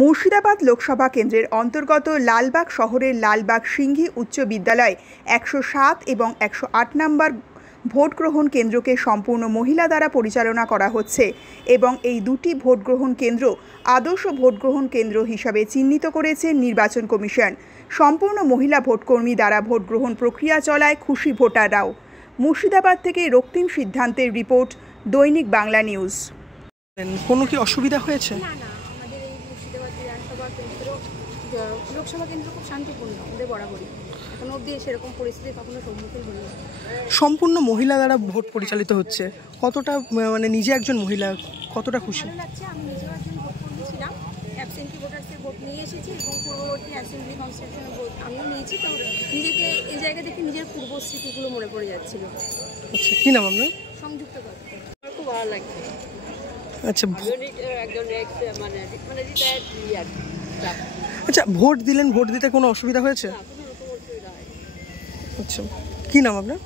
মুর্শিদাবাদ লোকসভা কেন্দ্রের অন্তর্গত লালবাগ শহরের লালবাগ সিংঘি উচ্চ বিদ্যালয় 107 এবং 108 নম্বর ভোট গ্রহণ কেন্দ্রকে সম্পূর্ণ মহিলা দ্বারা পরিচালনা করা হচ্ছে এবং এই দুটি ভোট গ্রহণ কেন্দ্র আদর্শ ভোট গ্রহণ কেন্দ্র হিসাবে চিহ্নিত করেছে নির্বাচন কমিশন। সম্পূর্ণ মহিলা ভোটকর্মী দ্বারা ভোট গ্রহণ প্রক্রিয়া চলায় খুশি ভোটাররাও। মুর্শিদাবাদ থেকে রক্তিম সিদ্ধান্তের রিপোর্ট, দৈনিক বাংলা নিউজ। কোনো কি অসুবিধা হয়েছে? না না, আমাদের এই মুর্শিদাবাদ বিধানসভা কেন্দ্র লোকসভা কেন্দ্র খুব শান্তিপূর্ণ, আমাদের বরাবরই এখন অবধি সেরকম পরিস্থিতি কখনো সম্মুখীন হয়নি। সম্পূর্ণ মহিলা দ্বারা ভোট পরিচালিত হচ্ছে, কতটা মানে নিজে একজন মহিলা কতটা খুশি? ভালো লাগছে। আমি নিজেও একজন ভোট কর্মী ছিলাম, অ্যাবসেন্টি ভোটার্সের ভোট নিয়ে এসেছি এবং পূর্ববর্তী অ্যাসেম্বলি কনস্টিটিউশনের ভোট আমিও নিয়েছি। তো নিজেকে এই জায়গা থেকে নিজের পূর্ব স্মৃতিগুলো মনে পড়ে যাচ্ছিল। আচ্ছা, কী নাম আপনার? সংযুক্ত করতে আমার খুব ভালো লাগছে। আচ্ছা, একজন আচ্ছা, ভোট দিলেন, ভোট দিতে কোনো অসুবিধা হয়েছে? কোনো রকম অসুবিধা হয়নি। আচ্ছা, কী নাম আপনার?